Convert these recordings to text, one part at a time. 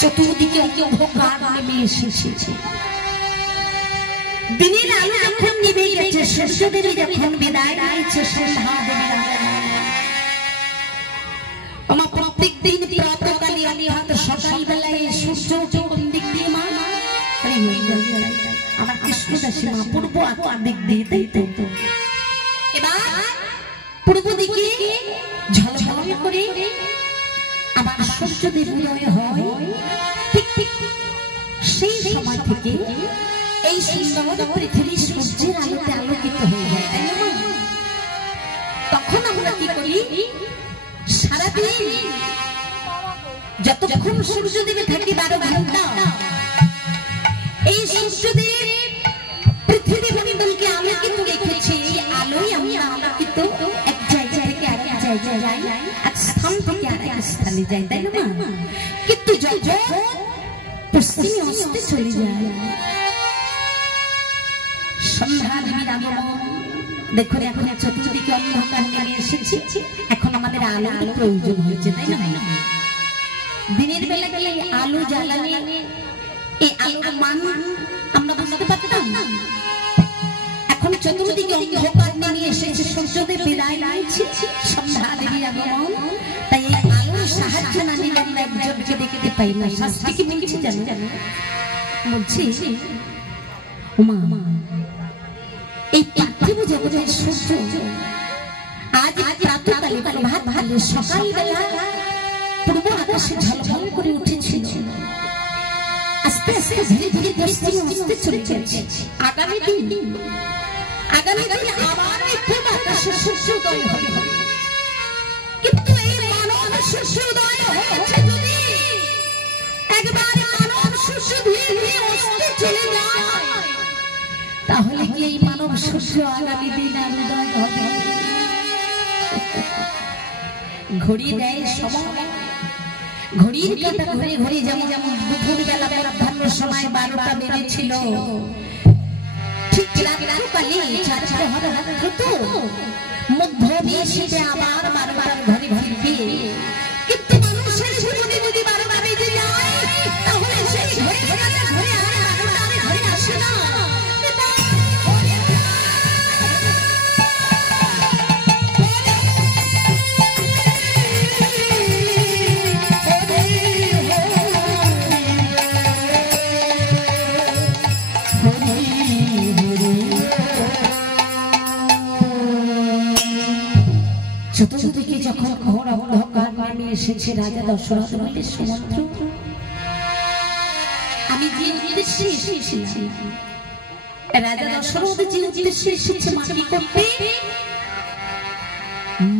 চতুর্দিকে অন্ধকার নেমে এসেছে। দিনের আলো যখন নিভে গেছে, সূর্যদেবী যখন বিদায় নিয়েছে, সন্ধ্যা দেবীর আমার প্রত্যেক দিন প্রাতঃকালে আমি হয়তো সকালবেলায় সূর্য কোন দিক দিয়ে মা আমার কৃষ্ণদাসী মা পূর্ব দিক দিয়ে, তাই তো এবার পূর্ব দিকে ঝলঝল করে আমার সূর্যদেব উদয় হয়। ঠিক ঠিক সেই সময় থেকে এই সুন্দর পৃথিবী সূর্যের আলোতে আলোকিত হয়ে যায়, তাই না? তখন আমরা কি করি, সারাদিন যতক্ষণ সূর্যদেবে থাকি 12 ঘন্টা, এই সূর্যদেব পৃথিবী মণ্ডলকে আলোকিত রেখেছে। এই আলোই আমরা আলোকিত এক জায়গা থেকে আরেক জায়গায় যাই, এক স্থান থেকে আরেক স্থানে যাই, তাই না? কিন্তু যখন পশ্চিমে অস্তে চলে যায়, সন্ধ্যা দেবীর আগমন, দেখুন এখন চতুর্দিকে অন্ধকার নেমে এসেছে, এখন আমাদের আলোর প্রয়োজন হয়েছে, তাই না? দিনের বেলা গেলে আলো জ্বালালে এই আলোর মান আমরা বুঝতে পারতাম না। এখন চতুর্দিকে অন্ধকার নেমে এসেছে, সূর্যদেব বিদায় নিয়েছে, সন্ধ্যা দেবীর আগমন, তাই এই আলোর সাহায্য না নিলে আমরা একজনকে দেখতে পাই না। শাস্ত্রে কি বলছি জানো? বলছি ওমা, এই পার্থিব জগতের সূর্য আজ প্রাতঃকালে প্রভাত ভালে সকালবেলা পূর্ব আকাশে ঝলঝল করে উঠেছিল, আস্তে আস্তে ধীরে ধীরে পশ্চিমে অস্তে চলে যাচ্ছে। আগামী দিন আবার এই পূর্ব আকাশে সূর্যোদয় হবে, কিন্তু এই মানব সূর্যোদয় হচ্ছে যদি একবার মানব সূর্য ধীরে ধীরে অস্তে চলে যায়, তাহলে কি এই মানব সূর্য আগামী দিন আর উদয় হবে? ঘড়ি দেয় সময়, ঘড়ির কাঁটা ঘুরে ঘুরে যেমন দুপুর বেলা মধ্যাহ্নের সময় 12টা বেজেছিল, ঠিক রাত্রিকালে 4টা হওয়ার মাত্র তো মধ্যদেশে আবার 12বার ঘরে ফিরবে। কিন্তু মানুষের জীবনে যদি 12টা বেজে যায়, তাহলে সেই ঘরে ঘরে আর 12টার ঘরে আসে না। চতুর্দিকে যখন ঘোর অন্ধকার নেমে এসেছে, রাজা দশরথ বললেন, সুমন্ত্র, আমি যে উদ্দেশ্যে এসেছিলাম, রাজা দশরথ যে উদ্দেশ্যে এসেছে মা কি করতে?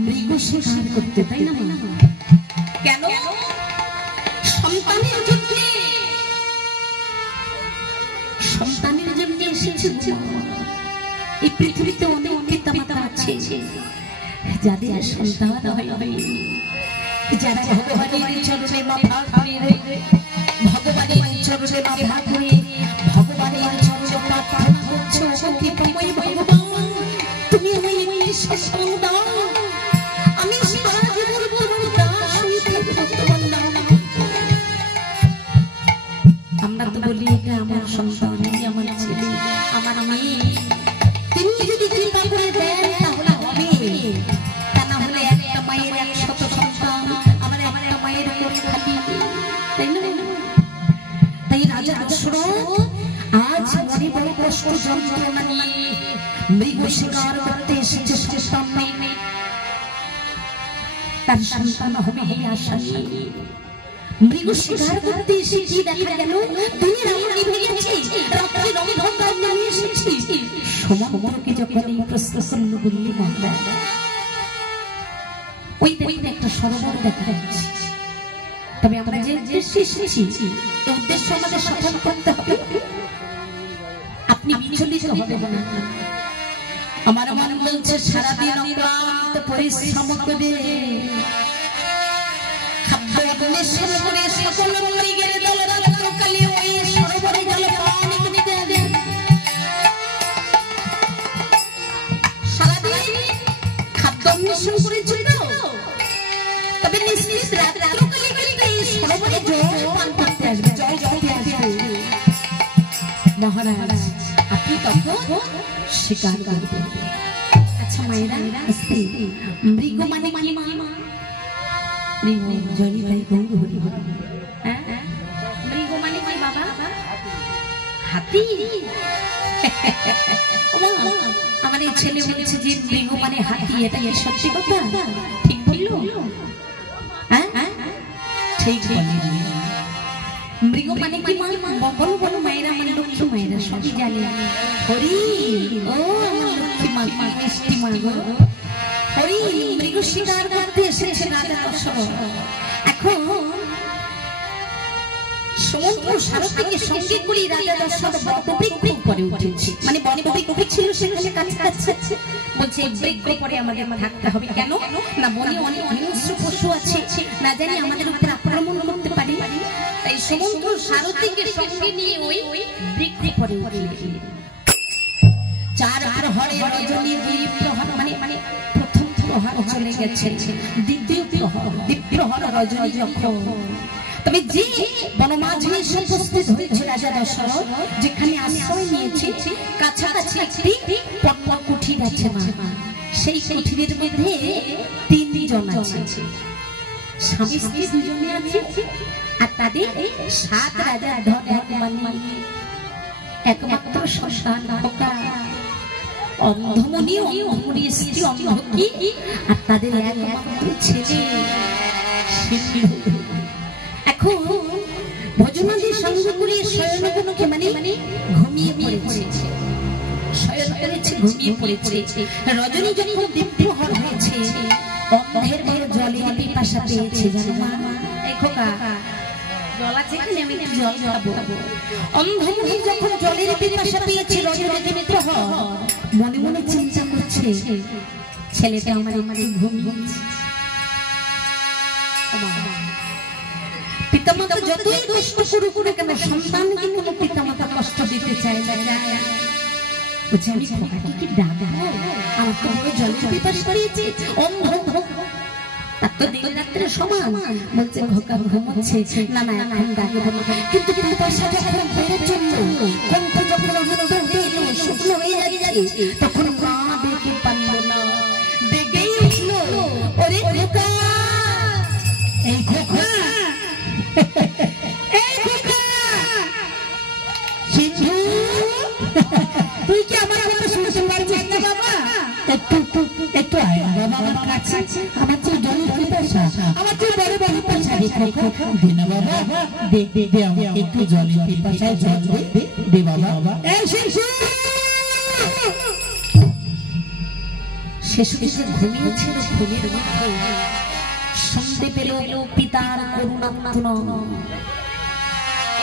মৃগ শিকার করতে, তাই না? কেন? সন্তানের জন্য, সন্তানের জন্য এসেছে। এই পৃথিবীতে অনেক পিতা-মাতা আছে যাদের সন্তান হয়, যারা ভগবানের চরণে মাথা করে, ভগবানের চরণে মাথা করে ভগবানের চরণে প্রার্থনা করছে, কৃপাময় ভগবান, তুমি আমায় শাসন দাও, আমি সারা জীবন তোমার দাস হয়ে থাকবো, তোমার নাম। আমরা তো বলি এটা আমার সন্তান, আমার ছেলে, আমার মেয়ে, তিনি যদি কৃপা করে দেন তাহলে হবে, তা না হলে একটা মায়ের 100 সন্তান, আমার একটা মায়ের খালি, তাই না? তাই রাজা দশরথ আজ মনে বড় কষ্ট যন্ত্রণা নিয়ে মৃগ শিকার করতে এসেছে, সন্তান নেই, তার সন্তান হবে এই আশা নিয়ে মৃগ শিকার করতে এসে কি দেখা গেল, দিনের আলো নিভে গেছে, রাত্রির অন্ধকার নেমে এসেছে। সমন্বয়কে যখন এই প্রশ্ন করল, বললি মহারাজ, ওই একটা সরোবর দেখা যাচ্ছে, তবে আমরা যে উদ্দেশ্যে এসেছি এই উদ্দেশ্য আমাদের সফল করতে হবে, আপনি বিচলিত হবেন না। আমার মন বলছে সারাদিন অক্লান্ত পরিশ্রম করে খাদ্য অন্বেষণ করে সকল মৃগের দল রাত্রকালে ওই সরোবরে জল পান করতে হবে। সারাদিন খাদ্য অন্বেষণ করেছিল, তবে নিশ্চিত রাত্রকালে মহারাজ আপনি তখন শিকার করবেন। আচ্ছা মায়েরা আসতে মৃগ মানে কি মা? মৃগ জলি ভাই গৌর হরি হরি। হ্যাঁ মৃগ মানে কি বাবা? হাতি। আমার এই ছেলে বলেছে যে মৃগ মানে হাতি, এটা কি সত্যি কথা? ঠিক বললো? হ্যাঁ ঠিক বলি। মৃগ মানে কি মা? বলো বলো মায়েরা, আমার লক্ষ্মী মায়েরা সবই জানে। হরি ও আমার লক্ষ্মী মা, মিষ্টি মা গো। হরি মৃগ শিকার করতে এসেছে রাজা দশরথ। এখন সমুদ্র সারথীকে সঙ্গে করে রাজা দশরথ বৃক্ষ করে উঠেছে, মানে বনে বৃক্ষ ছিল সেখানে কাছে বলছে বৃক্ষ পরে আমাদের থাকতে হবে। কেন না বনে অনেক হিংস্র পশু আছে, না জানি আমাদের উপর আক্রমণ করতে পারে। তাই সমুদ্র সারথীকে সঙ্গে নিয়ে ওই বৃক্ষ পরে উঠলেন। চার প্রহরে রজনী দুই প্রহর, মানে প্রথম প্রহর চলে গেছে, দ্বিতীয় প্রহর রজনী যখন। তবে যে বনমাঝে এসে উপস্থিত হয়েছে রাজা দশরথ, যেখানে আশ্রয় নিয়েছে কাছাকাছি একটি পট্ট কুঠির আছে মা। সেই কুঠিরের মধ্যে 3 জন আছে, স্বামী স্ত্রী দুজনে আছে, আর তাদের 7 রাজার ধন একমাত্র সন্তান খোকা অন্ধমণি, অন্ধমণির স্ত্রী অন্ধকি, আর তাদের একমাত্র ছেলে সিন্ধু। এখন ভোজনাদি সঙ্গ করে শয়নগুলোকে মানে ঘুমিয়ে পড়েছে, শয়ন করেছে, ঘুমিয়ে পড়েছে। রজনী যখন দ্বিপ্রহর হয়েছে, অন্ধের বড় জলের পিপাসা পেয়েছে জানো মা। এই খোকা জল আছে এখানে, আমি জল খাবো। অন্ধমণি যখন জলের পিপাসা পেয়েছে, রজনী দ্বিপ্রহর মনে মনে চিন্তা করছে ছেলেটা আমার ঘুমিয়েছে। পিতামাতা যতই কষ্ট করুক না কেন, সন্তানকে কোনো পিতামাতা কষ্ট দিতে চায় না। বলছে আমি খোকাকে কি ডাকবো, আমার তো বড় জলের পিপাসা পেয়েছে, অন্ধ তার তো দিন রাত্রে সমান। বলছে খোকা ঘুমোচ্ছে, না না এখন ডাকবো না। কিন্তু পিপাসা যখন পেটের জন্য কণ্ঠ যখন শুকনো হয়ে যাচ্ছে, তখন মা ডেকে পারল না, ডেকেই উঠলো, ওরে খোকা, এই খোকা, তুই কি আমার কথা শুনতে পারছিস না বাবা? একটু আয় বাবা আমার কাছে, আমার তো জলের পিপাসা, আমার তো বড় বড় পিপাসা রে খোকা, দে না বাবা, দে দে দে আমাকে একটু জলের পিপাসায় জল দে, দে বাবা। এই শিশু ঘুমিয়েছিল, ঘুমের মধ্যে শুনতে পেল পিতার করুণার্তন।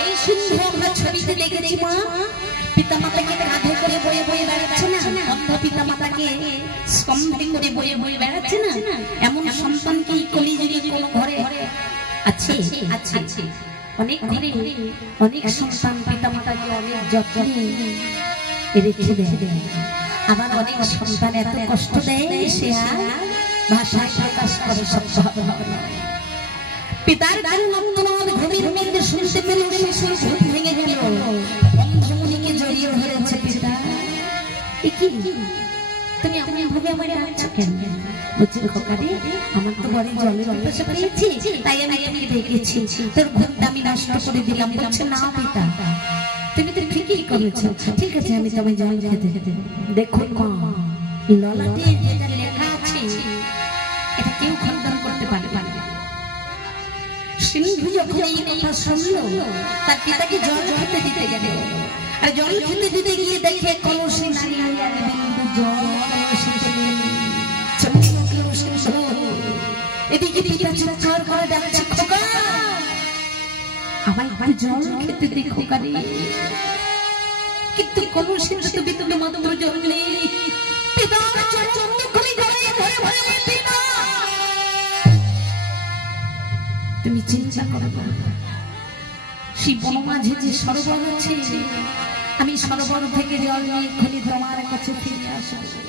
এই সিন্ধু আমরা ছবিতে দেখেছি মা, পিতামাতাকে কাঁধে করে বয়ে বয়ে বেড়াচ্ছে না, অন্ধ পিতামাতাকে স্তম্ভে করে বয়ে বয়ে বেড়াচ্ছে না, এমন সন্তানকে কলিযুগে কোনো ঘরে আছে? আছে অনেক ঘরে, অনেক সন্তান পিতামাতাকে অনেক যত্নে রেখে দেয়, আবার অনেক সন্তান এত কষ্ট দেয় সে আর ভাষায় প্রকাশ করে সম্ভব হবে না। পিতার করুণার্তনাদ ঘুমের মধ্যে শুনতে পেল, শিশুর ঘুম ভেঙে গেল, অন্ধমণিকে জড়িয়ে ধরেছে পিতা। কি তুমি এমন ভাবে আমারে ডাকছো কেন? বলছে খোকা রে, আমার তো ঘরে জলের পিপাসা পেয়েছে, তাই আমি তোকে ডেকেছি, তোর ঘুমটা আমি নষ্ট করে দিলাম। বলছে না পিতা, তুমি তো ঠিকই করেছো, ঠিক আছে আমি তোমায় জল খেতে দেব। দেখো মা, ললাটে যেটা লেখা আছে এটা কেউ খণ্ডন করতে পারে না। সিন্ধু যখন এই কথা শুনলো, তার পিতাকে জল খেতে দিতে গেল, আর জল খেতে দিতে গিয়ে দেখে কলসি নারিয়ে বিন্দু জল এদিকে পিতা চিৎকার করে ডাকছে খোকা, আমায় জল খেতে দে খোকা রে। কিন্তু কলসিতে তো বিন্দু মাত্র জল নেই। পিতা তুমি চিন্তা করো, সেই বনমাঝে যে সরোবর আছে, আমি সরোবর থেকে জল নিয়ে এক্ষুনি তোমার কাছে ফিরে আসবো।